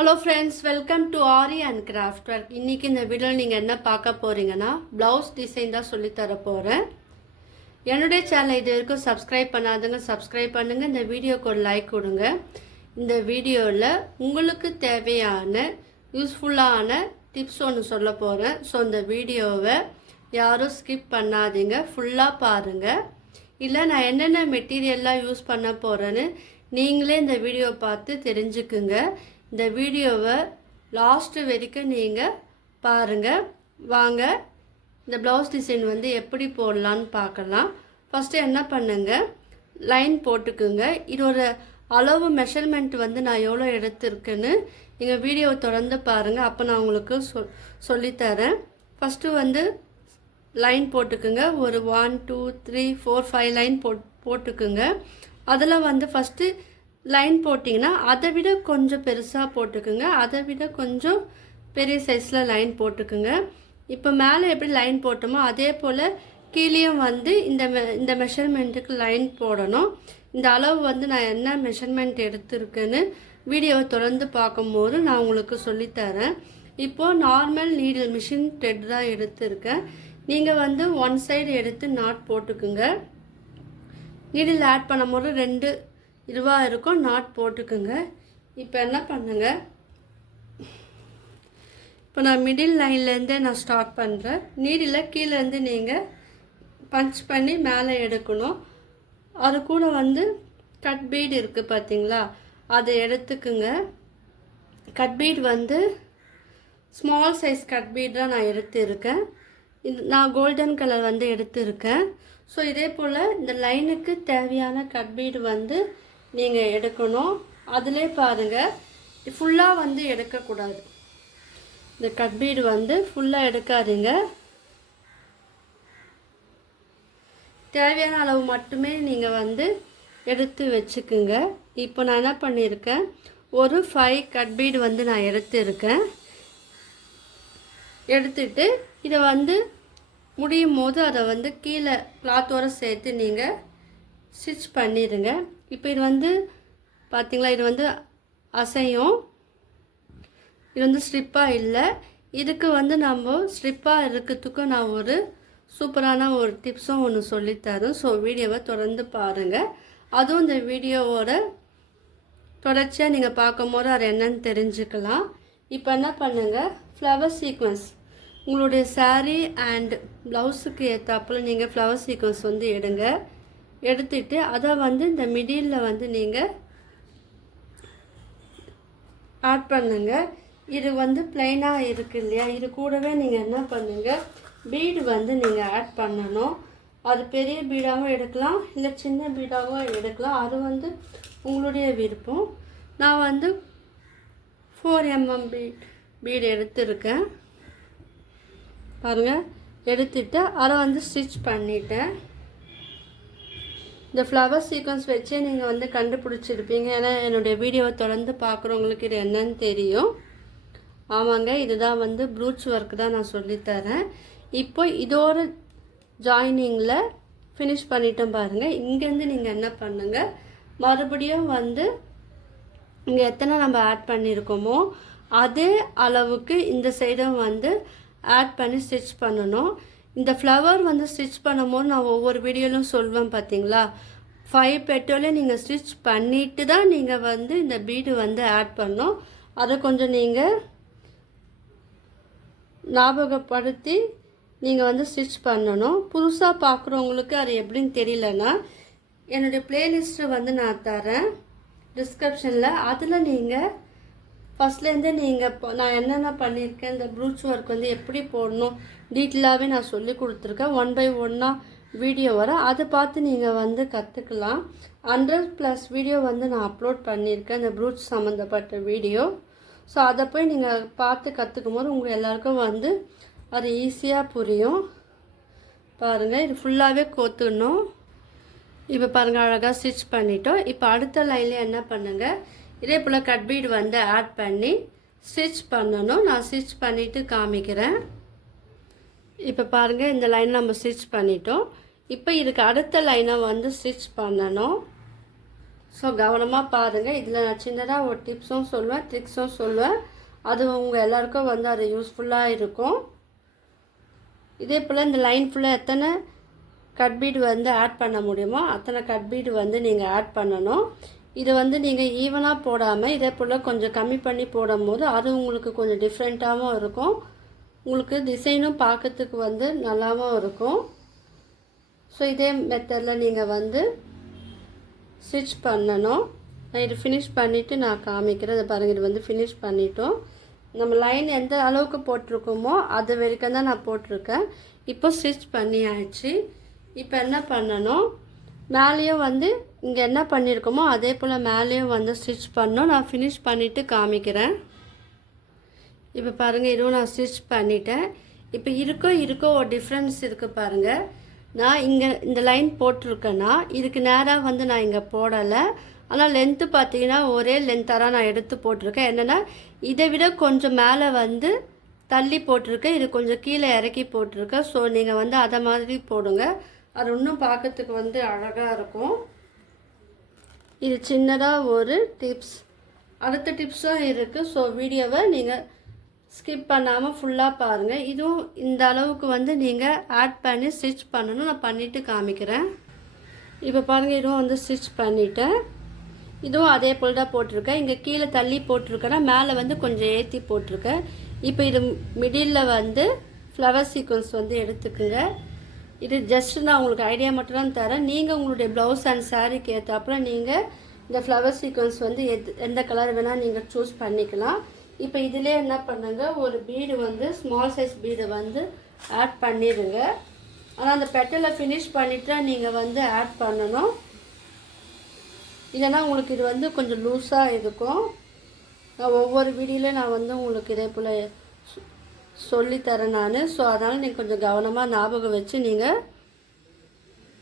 Hello friends, welcome to aari and craft work. இன்றைக்கி இந்த வீடியோவில் நீங்கள் என்ன பார்க்க போகிறீங்கன்னா ப்ளவுஸ் டிசைன் தான் சொல்லித்தர போகிறேன். என்னுடைய சேனலை இது வரைக்கும் சப்ஸ்கிரைப் பண்ணாதுங்க, சப்ஸ்கிரைப் பண்ணுங்கள். இந்த வீடியோக்கு ஒரு லைக் கொடுங்க. இந்த வீடியோவில் உங்களுக்கு தேவையான யூஸ்ஃபுல்லான டிப்ஸ் ஒன்று சொல்ல போகிறேன். ஸோ இந்த வீடியோவை யாரும் ஸ்கிப் பண்ணாதீங்க, ஃபுல்லாக பாருங்கள். இல்லை நான் என்னென்ன மெட்டீரியல்லாம் யூஸ் பண்ண போகிறேன்னு நீங்களே இந்த வீடியோ பார்த்து தெரிஞ்சுக்குங்க. இந்த வீடியோவை லாஸ்ட்டு வரைக்கும் நீங்கள் பாருங்கள். வாங்க இந்த ப்ளவுஸ் டிசைன் எப்படி போடலான்னு பார்க்கலாம். ஃபஸ்ட்டு என்ன பண்ணுங்கள், லைன் போட்டுக்குங்க. இதோட அளவு மெஷர்மெண்ட் நான் எவ்வளோ எடுத்திருக்கேன்னு நீங்கள் வீடியோவை தொடர்ந்து பாருங்கள். அப்போ நான் உங்களுக்கு சொல்லித்தரேன். ஃபஸ்ட்டு லைன் போட்டுக்குங்க. ஒரு 1 2 3 4 5 லைன் போட்டுக்குங்க. அதில் ஃபஸ்ட்டு லைன் போட்டிங்கன்னா அதை விட கொஞ்சம் பெருசாக போட்டுக்குங்க, அதை விட கொஞ்சம் பெரிய சைஸில் லைன் போட்டுக்குங்க. இப்போ மேலே எப்படி லைன் போட்டோமோ அதே போல் கீழேயும் இந்த மெஷர்மெண்ட்டுக்கு லைன் போடணும். இந்த அளவு நான் என்ன மெஷர்மெண்ட் எடுத்திருக்கேன்னு வீடியோவை தொடர்ந்து பார்க்கும்போது நான் உங்களுக்கு சொல்லித்தரேன். இப்போது நார்மல் நீடில் மிஷின் த்ரெட் தான் எடுத்திருக்கேன். நீங்கள் ஒன் சைடு எடுத்து நாட் போட்டுக்குங்க. நீடில் ஆட் பண்ணும்போது 2 இதுவாக இருக்கும், நாட் போட்டுக்குங்க. இப்போ என்ன பண்ணுங்க, இப்போ நான் மிடில் லைன்லேருந்தே நான் ஸ்டார்ட் பண்ணுறேன். நீடில் கீழேருந்து நீங்கள் பஞ்ச் பண்ணி மேலே எடுக்கணும். அது கூட கட் பீட் இருக்குது பார்த்தீங்களா, அதை எடுத்துக்குங்க. Cut beat small size cut beat தான் நான் எடுத்துருக்கேன். நான் கோல்டன் கலர் எடுத்திருக்கேன். ஸோ இதே போல் இந்த லைனுக்கு தேவையான கட் பீடு நீங்கள் எடுக்கணும். அதிலே பாருங்கள், ஃபுல்லாக எடுக்கக்கூடாது. இந்த கட் பீடு ஃபுல்லாக எடுக்காதீங்க. தேவையான அளவு மட்டுமே நீங்கள் எடுத்து வச்சுக்குங்க. இப்போ நான் என்ன பண்ணியிருக்கேன், ஒரு 5 கட் பீடு நான் எடுத்துருக்கேன். எடுத்துட்டு இதை முடியும் போது அதை கீழே கிளாத்தோடு சேர்த்து நீங்கள் ஸ்டிச் பண்ணிடுங்க. இப்போ இது பார்த்திங்களா, இது அசையும். இது ஸ்ட்ரிப்பாக இல்லை. இதுக்கு நம்ம ஸ்ட்ரிப்பாக இருக்கிறதுக்கு நான் ஒரு சூப்பரான ஒரு டிப்ஸும் ஒன்று சொல்லித்தரேன். ஸோ வீடியோவை தொடர்ந்து பாருங்கள். அதுவும் இந்த வீடியோவோட தொடர்ச்சியாக நீங்கள் பார்க்கும் போது அது என்னன்னு தெரிஞ்சுக்கலாம். இப்போ என்ன பண்ணுங்கள், ஃப்ளவர் சீக்வன்ஸ் உங்களுடைய சாரீ அண்ட் ப்ளவுஸுக்கு ஏற்றாப்புல நீங்கள் ஃப்ளவர் சீக்வன்ஸ் எடுங்க. எடுத்துட்டு அதை இந்த மிடில் நீங்கள் ஆட் பண்ணுங்க. இது பிளைனாக இருக்கு இல்லையா, இது கூடவே நீங்கள் என்ன பண்ணுங்கள், பீடு நீங்கள் ஆட் பண்ணணும். அது பெரிய பீடாகவும் எடுக்கலாம், இல்லை சின்ன பீடாகவும் எடுக்கலாம். அது உங்களுடைய விருப்பம். நான் 4 mm பீடு எடுத்துருக்கேன் பாருங்கள். எடுத்துட்டு அதை ஸ்டிச் பண்ணிட்டேன். இந்த ஃப்ளவர் சீக்வன்ஸ் வச்சே நீங்கள் கண்டுபிடிச்சிருப்பீங்க. ஏன்னா என்னுடைய வீடியோவை தொடர்ந்து பார்க்குறவங்களுக்கு இது என்னன்னு தெரியும். ஆமாங்க, இதுதான் ப்ரூச் ஒர்க் தான் நான் சொல்லித்தரேன். இப்போ இதோட ஜாயினிங்கில் ஃபினிஷ் பண்ணிட்டோம் பாருங்கள். இங்கேருந்து நீங்கள் என்ன பண்ணுங்கள், மறுபடியும் இங்கே எத்தனை நம்ம ஆட் பண்ணியிருக்கோமோ அதே அளவுக்கு இந்த சைடும் ஆட் பண்ணி ஸ்டிச் பண்ணணும். இந்த ஃப்ளவர் ஸ்டிச் பண்ணும்போது நான் ஒவ்வொரு வீடியோலையும் சொல்வேன் பார்த்தீங்களா, 5 பெட்டோலே நீங்கள் ஸ்டிச் பண்ணிவிட்டு தான் நீங்கள் இந்த பீடு ஆட் பண்ணணும். அதை கொஞ்சம் நீங்கள் ஞாபகப்படுத்தி நீங்கள் ஸ்டிச் பண்ணணும். புதுசாக பார்க்குறவங்களுக்கு அது எப்படின்னு தெரியலன்னா என்னுடைய ப்ளேலிஸ்ட்டை நான் தரேன் டிஸ்கிரிப்ஷனில். அதில் நீங்கள் ஃபஸ்ட்லேருந்தே நான் என்னென்ன பண்ணியிருக்கேன், இந்த ப்ரூச் ஒர்க் எப்படி போடணும் டீட்டெயிலாகவே நான் சொல்லி கொடுத்துருக்கேன். 1 by 1 வீடியோ வர அதை பார்த்து நீங்கள் கற்றுக்கலாம். 100+ வீடியோ நான் அப்லோட் பண்ணியிருக்கேன், இந்த ப்ரூச் சம்மந்தப்பட்ட வீடியோ. ஸோ அதை போய் நீங்கள் பார்த்து கற்றுக்கும் போது உங்கள் எல்லாருக்கும் அது ஈஸியாக புரியும். பாருங்கள், இது ஃபுல்லாகவே கோத்துடணும். இப்போ பாருங்கள், அழகாக ஸ்டிச் பண்ணிட்டோம். இப்போ அடுத்த லைன்லேயே என்ன பண்ணுங்கள், இதே போல் கட் பீடு ஆட் பண்ணி ஸ்டிச் பண்ணணும். நான் ஸ்டிச் பண்ணிவிட்டு காமிக்கிறேன். இப்போ பாருங்கள், இந்த லைன் நம்ம ஸ்டிச் பண்ணிட்டோம். இப்போ இதுக்கு அடுத்த லைனை ஸ்டிச் பண்ணணும். ஸோ கவனமாக பாருங்கள். இதில் நான் சின்னதாக ஒரு டிப்ஸும் சொல்லுவேன், ட்ரிக்ஸும் சொல்லுவேன். அது உங்கள் எல்லாருக்கும் வந்து அது யூஸ்ஃபுல்லாக இருக்கும். இதே போல் இந்த லைன் ஃபுல்லாக எத்தனை கட் பீடு வந்து ஆட் பண்ண முடியுமோ அத்தனை கட் பீடு வந்து நீங்கள் ஆட் பண்ணணும். இது வந்து நீங்கள் ஈவனாக போடாமல் இதே போல் கொஞ்சம் கம்மி பண்ணி போடும் போது அது உங்களுக்கு கொஞ்சம் டிஃப்ரெண்ட்டாகவும் இருக்கும். உங்களுக்கு டிசைனும் பார்க்கறதுக்கு வந்து நல்லாவும் இருக்கும். ஸோ இதே மெத்தடில் நீங்கள் வந்து ஸ்டிச் பண்ணணும். நான் இது ஃபினிஷ் பண்ணிவிட்டு நான் காமிக்கிறேன். இதை பாருங்கள், இது வந்து ஃபினிஷ் பண்ணிட்டோம். நம்ம லைன் எந்த அளவுக்கு போட்டிருக்கோமோ அது வரைக்கும் தான் நான் போட்டிருக்கேன். இப்போ ஸ்டிச் பண்ணி ஆயிடுச்சு. இப்போ என்ன பண்ணணும், மேலேயும் வந்து இங்கே என்ன பண்ணியிருக்கோமோ அதே போல் மேலேயும் வந்து ஸ்டிச் பண்ணணும். நான் ஃபினிஷ் பண்ணிவிட்டு காமிக்கிறேன். இப்போ பாருங்கள், இதுவும் நான் ஸ்டிச் பண்ணிட்டேன். இப்போ இருக்கோ ஒரு டிஃப்ரென்ஸ் இருக்குது பாருங்கள். நான் இங்கே இந்த லைன் போட்டிருக்கேன்னா இதுக்கு நேராக வந்து நான் இங்கே போடலை. ஆனால் லென்த்து பார்த்தீங்கன்னா ஒரே லென்த்தாக நான் எடுத்து போட்டிருக்கேன். என்னென்னா இதை விட கொஞ்சம் மேலே வந்து தள்ளி போட்டிருக்கேன், இது கொஞ்சம் கீழே இறக்கி போட்டிருக்கேன். ஸோ நீங்கள் வந்து அதை மாதிரி போடுங்க, அது இன்னும் பார்க்கறதுக்கு வந்து அழகாக இருக்கும். இது சின்னதாக ஒரு டிப்ஸ். அடுத்த டிப்ஸும் இருக்குது. ஸோ வீடியோவை நீங்கள் ஸ்கிப் பண்ணாமல் ஃபுல்லாக பாருங்கள். இதுவும் இந்த அளவுக்கு வந்து நீங்கள் ஆட் பண்ணி ஸ்டிச் பண்ணணும். நான் பண்ணிவிட்டு காமிக்கிறேன். இப்போ பாருங்கள், இதுவும் வந்து ஸ்டிச் பண்ணிவிட்டேன். இதுவும் அதே போல் தான் போட்டிருக்கேன். இங்கே கீழே தள்ளி போட்டிருக்கேன்னா மேலே வந்து கொஞ்சம் ஏற்றி போட்டிருக்கேன். இப்போ இது மிடில் வந்து ஃப்ளவர் சீக்வன்ஸ் வந்து எடுத்துக்குங்க. இது ஜஸ்ட் நான் உங்களுக்கு ஐடியா மட்டும் தான் தரேன். நீங்கள் உங்களுடைய ப்ளவுஸ் அண்ட் சாரீக்கு ஏற்றாப்புல நீங்கள் இந்த ஃப்ளவர் சீக்வன்ஸ் வந்து எந்த கலர் வேணால் நீங்கள் சூஸ் பண்ணிக்கலாம். இப்போ இதிலே என்ன பண்ணுங்க, ஒரு பீடு வந்து ஸ்மால் சைஸ் பீடை வந்து ஆட் பண்ணிடுங்க. ஆனால் அந்த பெட்டலை ஃபினிஷ் பண்ணிவிட்டு நீங்கள் வந்து ஆட் பண்ணணும். இல்லைன்னா உங்களுக்கு இது வந்து கொஞ்சம் லூஸாக இருக்கும். நான் ஒவ்வொரு வீடியோலையும் நான் வந்து உங்களுக்கு இதே போல் சொல்லித்தரேன் நான். ஸோ அதனால் நீங்கள் கொஞ்சம் கவனமாக ஞாபகம் வச்சு நீங்கள்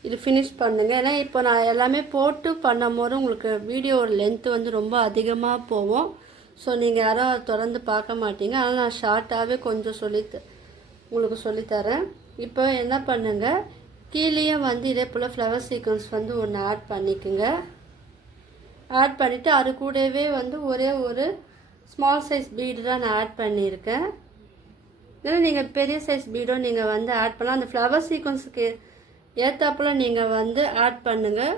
இது ஃபினிஷ் பண்ணுங்கள். ஏன்னா இப்போ நான் எல்லாமே போட்டு பண்ணும் போது உங்களுக்கு வீடியோவோட லென்த்து வந்து ரொம்ப அதிகமாக போகும். ஸோ நீங்கள் யாரும் தொடர்ந்து பார்க்க மாட்டீங்க. ஆனால் நான் ஷார்ட்டாகவே கொஞ்சம் உங்களுக்கு சொல்லித்தரேன். இப்போ என்ன பண்ணுங்கள், கீழேயும் வந்து இதே போல் ஃப்ளவர் சீக்வன்ஸ் வந்து ஒன்று ஆட் பண்ணிக்கோங்க. ஆட் பண்ணிவிட்டு அது கூடவே வந்து ஒரே ஒரு ஸ்மால் சைஸ் பீடு தான் நான் ஆட் பண்ணியிருக்கேன். ஏன்னா நீங்கள் பெரிய சைஸ் பீடும் நீங்கள் வந்து ஆட் பண்ணலாம். அந்த ஃப்ளவர் சீக்வன்ஸுக்கு ஏற்றாப்புல நீங்கள் வந்து ஆட் பண்ணுங்கள்.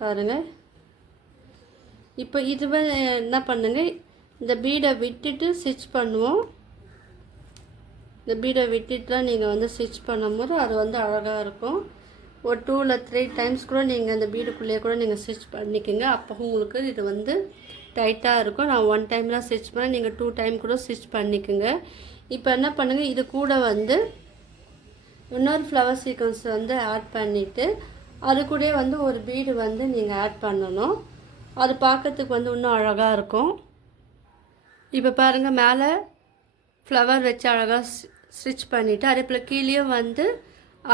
பாருங்கள், இப்போ இதுவே என்ன பண்ணுங்கள், இந்த பீடை விட்டுட்டு ஸ்டிச் பண்ணுவோம். இந்த பீடை விட்டுட்டு நீங்கள் வந்து ஸ்டிச் பண்ணும்போது அது வந்து அழகாக இருக்கும். ஒரு 2 இல்லை 3 டைம்ஸ் கூட நீங்கள் அந்த பீடுக்குள்ளேயே கூட நீங்கள் ஸ்டிச் பண்ணிக்கோங்க. அப்போ உங்களுக்கு இது வந்து டைட்டாக இருக்கும். நான் 1 டைம் தான் ஸ்டிச் பண்ணேன், நீங்கள் 2 டைம் கூட ஸ்டிச் பண்ணிக்கோங்க. இப்போ என்ன பண்ணுங்கள், இது கூட வந்து இன்னொரு ஃப்ளவர் சீக்வன்ஸ் வந்து ஆட் பண்ணிவிட்டு அது கூட வந்து ஒரு பீடு வந்து நீங்கள் ஆட் பண்ணணும். அது பார்க்கறதுக்கு வந்து இன்னும் அழகாக இருக்கும். இப்போ பாருங்கள், மேலே ஃப்ளவர் வச்சு அழகாக ஸ்டிச் பண்ணிவிட்டு அதே போல் கீழேயும் வந்து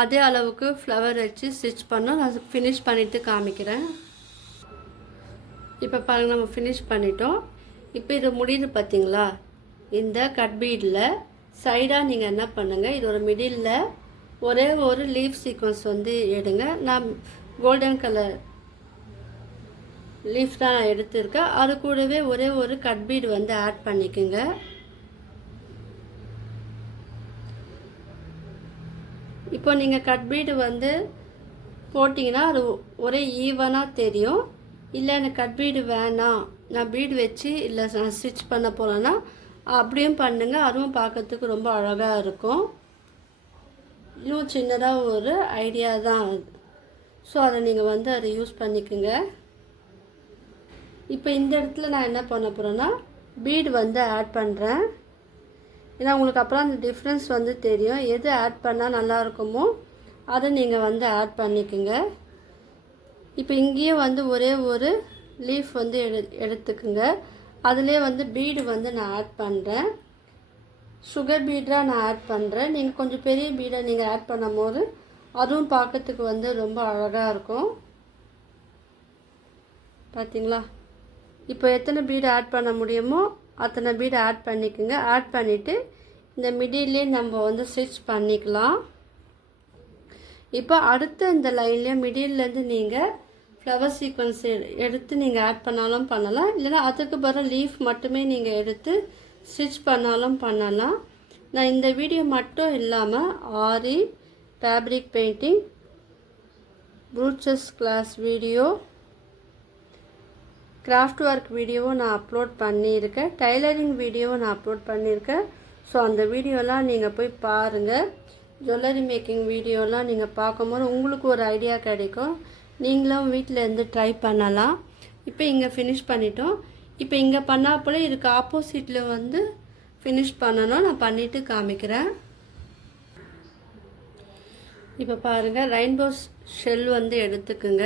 அதே அளவுக்கு ஃப்ளவர் வச்சு ஸ்டிச் பண்ணோம். நான் ஃபினிஷ் பண்ணிவிட்டு காமிக்கிறேன். இப்போ பாருங்கள், நம்ம ஃபினிஷ் பண்ணிட்டோம். இப்போ இது முடியுது பார்த்தீங்களா, இந்த கட் பீடில் சைடாக நீங்கள் என்ன பண்ணுங்கள், இதோட மிடில் ஒரே ஒரு லீஃப் சீக்வன்ஸ் வந்து எடுங்க. நான் கோல்டன் கலர் லீஃப் தான் நான் எடுத்திருக்கேன். அது கூடவே ஒரே ஒரு கட் பீடு வந்து ஆட் பண்ணிக்கோங்க. இப்போ நீங்கள் கட் பீடு வந்து போட்டிங்கன்னா அது ஒரே ஈவனாக தெரியும். இல்லை எனக்கு கட் பீடு வேணாம், நான் பீடு வச்சு இல்லை நான் ஸ்டிச் பண்ண போகிறேன்னா அப்படியும் பண்ணுங்கள். அதுவும் பார்க்கறதுக்கு ரொம்ப அழகாக இருக்கும். இன்னும் சின்னதாக ஒரு ஐடியா தான். ஸோ அதை நீங்கள் வந்து அதை யூஸ் பண்ணிக்கோங்க. இப்போ இந்த இடத்துல நான் என்ன பண்ண போகிறேன்னா பீடு வந்து ஆட் பண்ணுறேன். ஏன்னா உங்களுக்கு அப்புறம் அந்த டிஃப்ரென்ஸ் வந்து தெரியும். எது ஆட் பண்ணால் நல்லா இருக்குமோ அதை நீங்கள் வந்து ஆட் பண்ணிக்கோங்க. இப்போ இங்கேயும் வந்து ஒரே ஒரு லீஃப் வந்து எடுத்துக்குங்க. அதிலே வந்து பீடு வந்து நான் ஆட் பண்ணுறேன். சுகர் பீடாக நான் ஆட் பண்ணுறேன். நீங்கள் கொஞ்சம் பெரிய பீடை நீங்கள் ஆட் பண்ணும் போது அதுவும் பார்க்கறதுக்கு வந்து ரொம்ப அழகாக இருக்கும். பார்த்தீங்களா, இப்போ எத்தனை பீடு ஆட் பண்ண முடியுமோ அத்தனை பீடு ஆட் பண்ணிக்கோங்க. ஆட் பண்ணிவிட்டு இந்த மிடில்லே நம்ம வந்து ஸ்டிச் பண்ணிக்கலாம். இப்போ அடுத்த இந்த லைன்லேயே மிடில்லேருந்து நீங்கள் ஃப்ளவர் சீக்வன்ஸ் எடுத்து நீங்கள் ஆட் பண்ணாலும் பண்ணலாம், இல்லைனா அதுக்கு பதில் லீஃப் மட்டுமே நீங்கள் எடுத்து ஸ்டிச் பண்ணாலும் பண்ணலாம். நான் இந்த வீடியோ மட்டும் இல்லாமல் ஆரி, fabric painting, ப்ரூச்சஸ் class video, craft work வீடியோவும் நான் அப்லோட் பண்ணியிருக்கேன், டைலரிங் வீடியோவும் நான் அப்லோட் பண்ணியிருக்கேன். ஸோ அந்த வீடியோலாம் நீங்கள் போய் பாருங்கள். ஜுவல்லரி மேக்கிங் வீடியோலாம் நீங்கள் பார்க்கும்போது உங்களுக்கு ஒரு ஐடியா கிடைக்கும், நீங்களும் வீட்டில் இருந்து ட்ரை பண்ணலாம். இப்போ இங்கே ஃபினிஷ் பண்ணிட்டோம். இப்போ இங்கே பண்ணால் போல் இதுக்கு ஆப்போசிட்டில் வந்து ஃபினிஷ் பண்ணணும். நான் பண்ணிவிட்டு காமிக்கிறேன். இப்போ பாருங்கள், ரெயின்போ ஷெல் வந்து எடுத்துக்குங்க.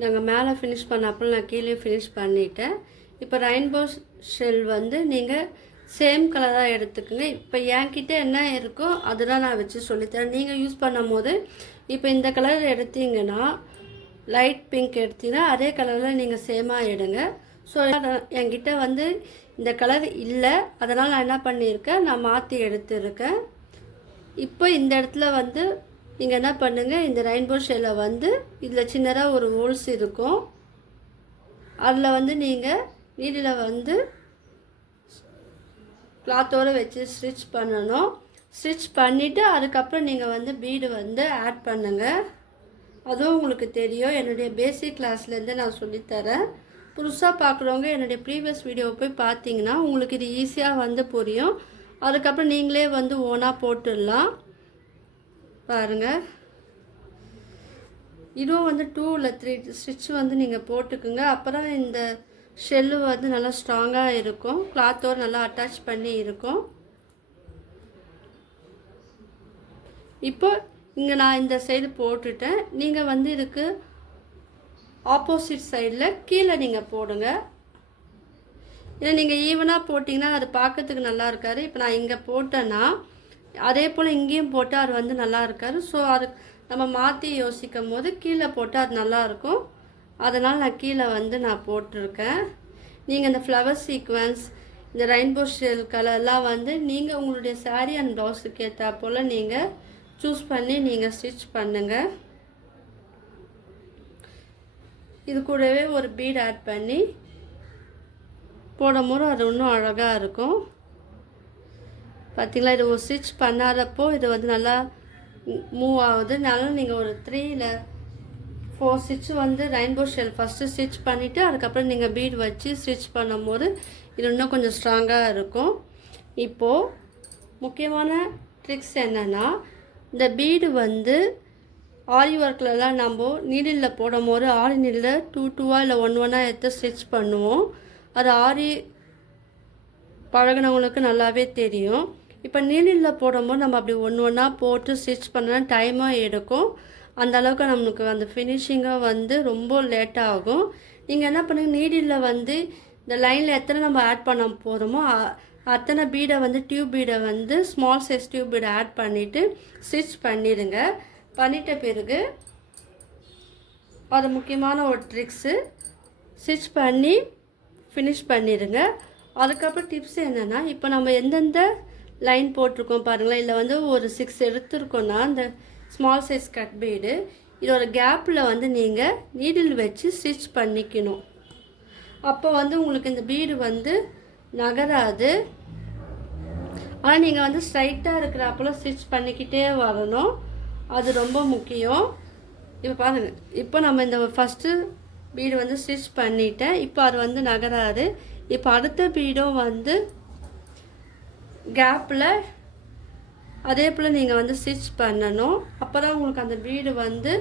நாங்கள் மேலே ஃபினிஷ் பண்ணப்போ நான் கீழே ஃபினிஷ் பண்ணிட்டேன். இப்போ ரெயின்போ ஷெல் வந்து நீங்கள் சேம் கலராக எடுத்துக்குங்க. இப்போ என்கிட்ட என்ன இருக்கோ அதெல்லாம் நான் வச்சு சொல்லித்தரேன். நீங்கள் யூஸ் பண்ணும் போது இப்போ இந்த கலர் எடுத்தீங்கன்னா, லைட் பிங்க் எடுத்தீங்கன்னா அதே கலரில் நீங்கள் சேமாக எடுங்க. ஸோ என்கிட்ட வந்து இந்த கலர் இல்லை, அதனால் நான் என்ன பண்ணியிருக்கேன், நான் மாற்றி எடுத்துருக்கேன். இப்போ இந்த இடத்துல வந்து நீங்கள் என்ன பண்ணுங்கள், இந்த ரெயின்போ ஷெல்லை வந்து இதில் சின்னதாக ஒரு ஹோல்ஸ் இருக்கும், அதில் வந்து நீங்கள் நீடில் வந்து கிளாத்தோடு வச்சு ஸ்டிச் பண்ணணும். ஸ்டிச் பண்ணிவிட்டு அதுக்கப்புறம் நீங்கள் வந்து பீடு வந்து ஆட் பண்ணுங்கள். அதுவும் உங்களுக்கு தெரியும், என்னுடைய பேசிக் கிளாஸ்லேருந்து நான் சொல்லித்தரேன். புதுசாக பார்க்குறவங்க என்னுடைய ப்ரீவியஸ் வீடியோவை போய் பார்த்தீங்கன்னா உங்களுக்கு இது ஈஸியாக வந்து புரியும். அதுக்கப்புறம் நீங்களே வந்து ஓனாக போட்டுடலாம். பாருங்கள், இதுவும் வந்து 2 இல்லை 3 ஸ்டிச் வந்து நீங்கள் போட்டுக்குங்க. அப்புறம் இந்த ஷெல்லு வந்து நல்லா ஸ்ட்ராங்காக இருக்கும், கிளாத்தோடு நல்லா அட்டாச் பண்ணி இருக்கும். இப்போ இங்கே நான் இந்த சைடு போட்டுட்டேன். நீங்கள் வந்து இதுக்கு ஆப்போசிட் சைடில் கீழே நீங்கள் போடுங்க. ஏன்னா நீங்கள் ஈவனாக போட்டிங்கன்னா அது பார்க்கறதுக்கு நல்லா இருக்காது. இப்போ நான் இங்கே போட்டேன்னா அதே போல் இங்கேயும் போட்டால் அது வந்து நல்லா இருக்காது. ஸோ அது நம்ம மாற்றி யோசிக்கும் போது கீழே போட்டால் அது நல்லாயிருக்கும். அதனால் நான் கீழே வந்து நான் போட்டிருக்கேன். நீங்கள் இந்த ஃப்ளவர் சீக்வன்ஸ், இந்த ரெயின்போ ஷெல் கலர்லாம் வந்து நீங்கள் உங்களுடைய சாரீ அண்ட் ப்ளவுஸுக்கு ஏற்றா போல் நீங்கள் சூஸ் பண்ணி நீங்கள் ஸ்டிச் பண்ணுங்கள். இது கூடவே ஒரு பீட் ஆட் பண்ணி போடும்போது அது இன்னும் அழகாக இருக்கும். பார்த்திங்களா, இது ஒரு ஸ்டிச் பண்ணாதப்போ இது வந்து நல்லா மூவ் ஆகுது. அதனால நீங்கள் ஒரு 3 இல்லை 4 ஸ்டிச் வந்து ரெயின்போ ஷெல் ஃபஸ்ட்டு ஸ்டிச் பண்ணிவிட்டு அதுக்கப்புறம் நீங்கள் பீட் வச்சு ஸ்டிச் பண்ணும்போது இது இன்னும் கொஞ்சம் ஸ்ட்ராங்காக இருக்கும். இப்போது முக்கியமான ட்ரிக்ஸ் என்னென்னா, இந்த பீடு வந்து ஆரி ஒர்க்லலாம் நம்ம நீடிலில் போடும் போது ஆரி நீடில் 2 இல்லை 1 எடுத்து ஸ்டிச் பண்ணுவோம். அது ஆரி பழகினவங்களுக்கு நல்லாவே தெரியும். இப்போ நீடிலில் போடும்போது நம்ம அப்படி ஒன்று போட்டு ஸ்டிச் பண்ணால் டைமாக எடுக்கும். அந்த அளவுக்கு நம்மளுக்கு அந்த ஃபினிஷிங்காக வந்து ரொம்ப லேட்டாக ஆகும். நீங்கள் என்ன பண்ணுங்கள், நீடிலில் வந்து இந்த லைனில் எத்தனை நம்ம ஆட் பண்ண போகிறோமோ அத்தனை பீடை வந்து டியூப் பீடை வந்து ஸ்மால் சைஸ் டியூப் பீடை ஆட் பண்ணிவிட்டு ஸ்டிச் பண்ணிடுங்க. பண்ணிட்ட பிறகு அது முக்கியமான ஒரு ட்ரிக்ஸு, ஸ்டிச் பண்ணி ஃபினிஷ் பண்ணிடுங்க. அதுக்கப்புறம் டிப்ஸ் என்னென்னா, இப்போ நம்ம எந்தெந்த லைன் போட்டிருக்கோம் பாருங்களேன், இதில் வந்து ஒரு 6 எடுத்துருக்கோன்னா இந்த ஸ்மால் சைஸ் கட் பீடு இதோட கேப்பில் வந்து நீங்கள் நீடில் வச்சு ஸ்டிச் பண்ணிக்கணும். அப்போ வந்து உங்களுக்கு இந்த பீடு வந்து நகராது. ஆனால் நீங்கள் வந்து ஸ்ட்ரைட்டாக இருக்கிறப்போல ஸ்டிச் பண்ணிக்கிட்டே வரணும், அது ரொம்ப முக்கியம். இப்போ பாருங்கள், இப்போ நம்ம இந்த ஃபஸ்ட்டு பீடு வந்து ஸ்டிச் பண்ணிட்டேன். இப்போ அது வந்து நகராது. இப்போ அடுத்த பீடும் வந்து கேப்பில் அதே போல் நீங்கள் வந்து ஸ்டிச் பண்ணணும். அப்போ தான் உங்களுக்கு அந்த பீடு வந்து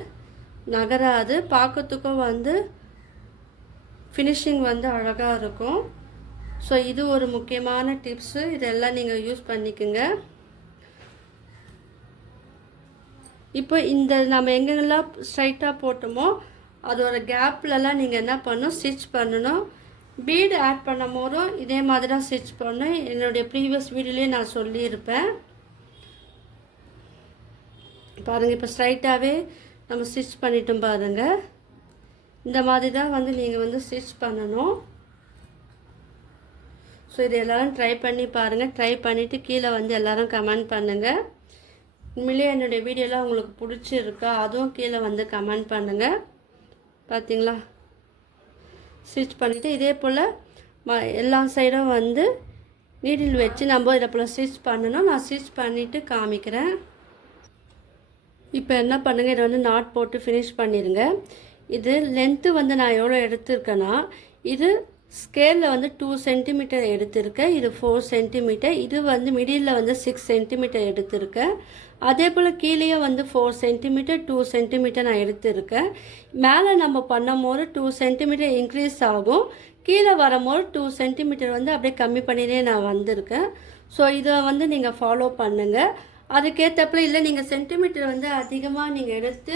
நகராது, பார்க்கறதுக்கும் வந்து ஃபினிஷிங் வந்து அழகாக இருக்கும். ஸோ இது ஒரு முக்கியமான டிப்ஸு, இதெல்லாம் நீங்கள் யூஸ் பண்ணிக்கோங்க. இப்போ இந்த நம்ம எங்கெங்கெல்லாம் ஸ்ட்ரைட்டாக போட்டோமோ அதோட கேப்லலாம் நீங்கள் என்ன பண்ணணும், ஸ்டிச் பண்ணணும். பீடு ஆட் பண்ணும் போதும் இதே மாதிரி தான் ஸ்டிச் பண்ணணும். என்னுடைய ப்ரீவியஸ் வீடியோலேயே நான் சொல்லியிருப்பேன். பாருங்கள், இப்போ ஸ்ட்ரைட்டாகவே நம்ம ஸ்டிச் பண்ணிட்டோம் பாருங்கள். இந்த மாதிரி தான் வந்து நீங்கள் வந்து ஸ்டிச் பண்ணணும். ஸோ இது எல்லோரும் ட்ரை பண்ணி பாருங்கள். ட்ரை பண்ணிவிட்டு கீழே வந்து எல்லோரும் கமெண்ட் பண்ணுங்கள். உண்மையிலே என்னுடைய வீடியோலாம் உங்களுக்கு பிடிச்சிருக்கா அதுவும் கீழே வந்து கமெண்ட் பண்ணுங்கள். பார்த்தீங்களா? ஸ்டிச் பண்ணிவிட்டு இதே போல் எல்லா சைடும் வந்து நீடில் வச்சு நம்ம இதை போல் ஸ்டிச் பண்ணணும். நான் ஸ்டிச் பண்ணிவிட்டு காமிக்கிறேன். இப்போ என்ன பண்ணுங்கள், இதை வந்து நாட் போட்டு ஃபினிஷ் பண்ணிடுங்க. இது லென்த்து வந்து நான் எவ்வளோ எடுத்திருக்கேன்னா, இது ஸ்கேலில் வந்து 2 சென்டிமீட்டர் எடுத்திருக்கேன். இது 4 சென்டிமீட்டர். இது வந்து மிடில் வந்து 6 சென்டிமீட்டர் எடுத்திருக்கேன். அதே போல் கீழேயும் வந்து 4 சென்டிமீட்டர் 2 சென்டிமீட்டர் நான் எடுத்திருக்கேன். மேலே நம்ம பண்ணும்போது 2 சென்டிமீட்டர் இன்க்ரீஸ் ஆகும், கீழே வரும்போது 2 சென்டிமீட்டர் வந்து அப்படியே கம்மி பண்ணினே நான் வந்திருக்கேன். ஸோ இதை வந்து நீங்கள் ஃபாலோ பண்ணுங்கள். அதுக்கேற்றப்பில் இல்லை நீங்கள் சென்டிமீட்டர் வந்து அதிகமாக நீங்கள் எடுத்து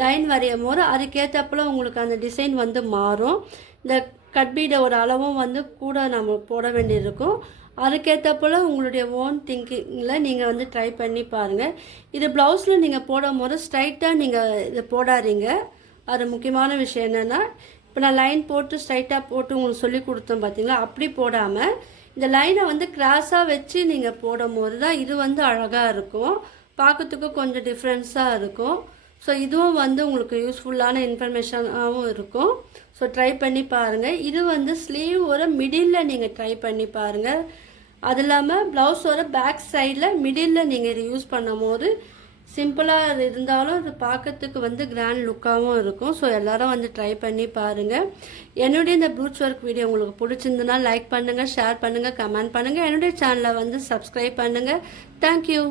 லைன் வரையும் போது அதுக்கேற்றப்பில் உங்களுக்கு அந்த டிசைன் வந்து மாறும். இந்த கட்பீடை ஒரு அளவும் வந்து கூட நம்ம போட வேண்டியிருக்கும். அதுக்கேற்றப்போல் உங்களுடைய ஓன் திங்கிங்கில் நீங்கள் வந்து ட்ரை பண்ணி பாருங்கள். இது ப்ளவுஸில் நீங்கள் போடும் போது ஸ்ட்ரைட்டாக நீங்கள் இதை போடாதீங்க. அது முக்கியமான விஷயம் என்னென்னா, இப்போ நான் லைன் போட்டு ஸ்ட்ரைட்டாக போட்டு உங்களுக்கு சொல்லி கொடுத்தோம் பார்த்தீங்களா, அப்படி போடாமல் இந்த லைனை வந்து கிராஸாக வச்சு நீங்கள் போடும் போது தான் இது வந்து அழகாக இருக்கும், பார்க்கறதுக்கு கொஞ்சம் டிஃப்ரென்ஸாக இருக்கும். ஸோ இதுவும் வந்து உங்களுக்கு யூஸ்ஃபுல்லான இன்ஃபர்மேஷனாகவும் இருக்கும். ஸோ ட்ரை பண்ணி பாருங்கள். இது வந்து ஸ்லீவோட மிடில் நீங்கள் ட்ரை பண்ணி பாருங்கள். அது இல்லாமல் ப்ளவுஸோட பேக் சைடில் மிடில் நீங்கள் இதை யூஸ் பண்ணும் போது சிம்பிளாக இருந்தாலும் அது பார்க்கறதுக்கு வந்து கிராண்ட் லுக்காகவும் இருக்கும். ஸோ எல்லோரும் வந்து ட்ரை பண்ணி பாருங்கள். என்னுடைய இந்த ப்ரூச் ஒர்க் வீடியோ உங்களுக்கு பிடிச்சிருந்ததுன்னா லைக் பண்ணுங்கள், ஷேர் பண்ணுங்கள், கமெண்ட் பண்ணுங்கள். என்னுடைய சேனலை வந்து சப்ஸ்கிரைப் பண்ணுங்கள். தேங்க்யூ.